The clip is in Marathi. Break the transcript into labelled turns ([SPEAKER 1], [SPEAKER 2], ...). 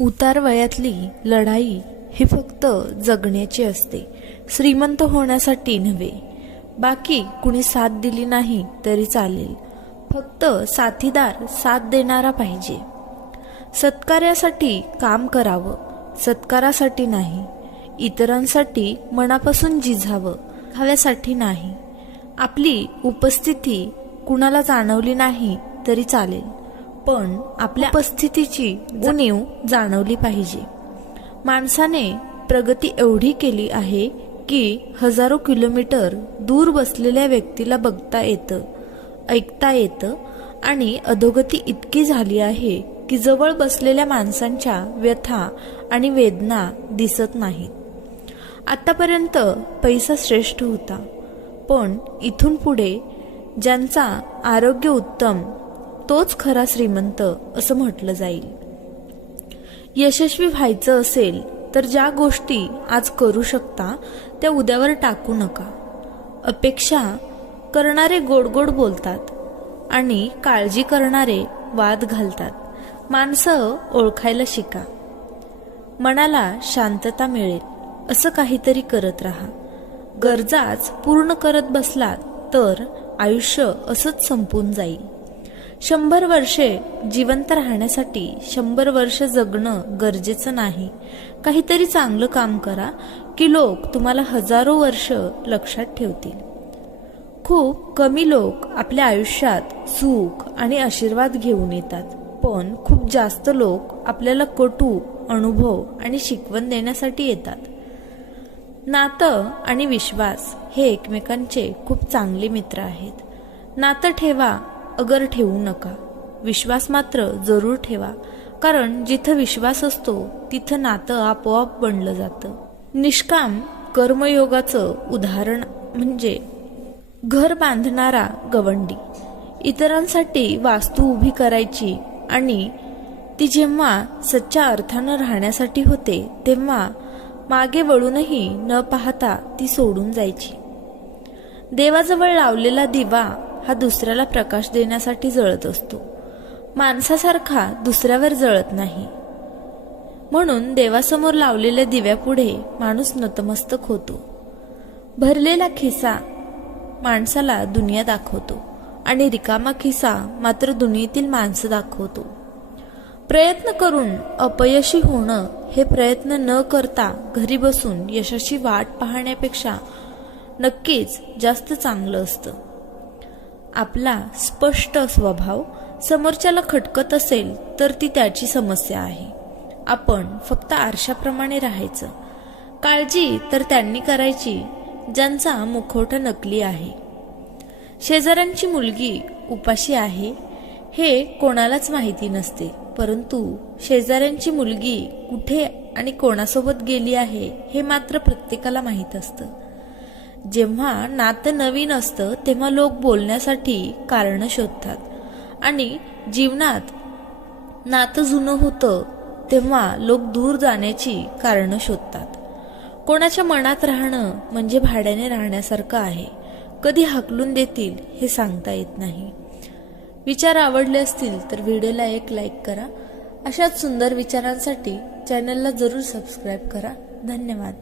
[SPEAKER 1] उतार वयातली लढाई ही फक्त जगण्याची असते. श्रीमंत होण्यासाठी नव्हे. बाकी कुणी साथ दिली नाही तरी चालेल. फक्त साथीदार साथ देणारा पाहिजे. सत्कार्यासाठी काम करावं सत्कारासाठी नाही. इतरांसाठी मनापासून जिझावं खाव्यासाठी नाही. आपली उपस्थिती कुणाला जाणवली नाही तरी चालेल. पण आपल्या उपस्थितीची उणीव जाणवली पाहिजे. माणसाने प्रगती एवढी केली आहे की हजारो किलोमीटर दूर बसलेल्या व्यक्तीला बघता येतं ऐकता येतं आणि अधोगती इतकी झाली आहे की जवळ बसलेल्या माणसांच्या व्यथा आणि वेदना दिसत नाहीत. आतापर्यंत पैसा श्रेष्ठ होता पण इथून पुढे ज्यांचा आरोग्य उत्तम तोच खरा श्रीमंत असं म्हटलं जाईल. यशस्वी व्हायचं असेल तर ज्या गोष्टी आज करू शकता त्या उद्यावर टाकू नका. अपेक्षा करणारे गोड गोड बोलतात आणि काळजी करणारे वाद घालतात. माणसं ओळखायला शिका. मनाला शांतता मिळेल असं काहीतरी करत राहा. गरजाच पूर्ण करत बसलात तर आयुष्य असंच संपून जाईल. शंभर वर्षे जिवंत राहण्यासाठी शंभर वर्ष जगणं गरजेचं नाही. काहीतरी चांगलं काम करा की लोक तुम्हाला हजारो वर्ष लक्षात ठेवतील. खूप कमी लोक आपल्या आयुष्यात सुख आणि आशीर्वाद घेऊन येतात पण खूप जास्त लोक आपल्याला कटू अनुभव आणि शिकवण देण्यासाठी येतात. नातं आणि विश्वास हे एकमेकांचे खूप चांगले मित्र आहेत. नातं ठेवा अगर ठेवू नका. विश्वास मात्र जरूर ठेवा कारण जिथं विश्वास असतो तिथं नातं आपोआप बनलं जातं. निष्काम कर्मयोगाचं उदाहरण म्हणजे घर बांधणारा गवंडी. इतरांसाठी वास्तू उभी करायची आणि ती जेव्हा सच्च्या अर्थानं राहण्यासाठी होते तेव्हा मागे वळूनही न पाहता ती सोडून जायची. देवाजवळ लावलेला दिवा हा दुसऱ्याला प्रकाश देण्यासाठी जळत असतो. माणसासारखा दुसऱ्यावर जळत नाही. म्हणून देवासमोर लावलेल्या दिव्यापुढे माणूस नतमस्तक होतो. भरलेला खिसा माणसाला दुनिया दाखवतो आणि रिकामा खिसा मात्र दुनियेतील माणसं दाखवतो. प्रयत्न करून अपयशी होणं हे प्रयत्न न करता घरी बसून यशाची वाट पाहण्यापेक्षा नक्कीच जास्त चांगलं असतं. आपला स्पष्ट स्वभाव समोरच्याला खटकत असेल तर ती त्याची समस्या आहे. आपण फक्त आरशाप्रमाणे राहायचं. काळजी तर त्यांनी करायची ज्यांचा मुखवटा नकली आहे. शेजाऱ्यांची मुलगी उपाशी आहे हे कोणालाच माहिती नसते. परंतु शेजाऱ्यांची मुलगी कुठे आणि कोणासोबत गेली आहे हे मात्र प्रत्येकाला माहीत असतं. जेव्हा नातं नवीन असतं तेव्हा लोक बोलण्यासाठी कारणं शोधतात. आणि जीवनात नातं जुनं होतं तेव्हा लोक दूर जाण्याची कारणं शोधतात. कोणाच्या मनात राहणं म्हणजे भाड्याने राहण्यासारखं आहे. कधी हाकलून देतील हे सांगता येत नाही. विचार आवडले असतील तर व्हिडिओला एक लाईक करा. अशाच सुंदर विचारांसाठी चॅनलला जरूर सबस्क्राईब करा. धन्यवाद.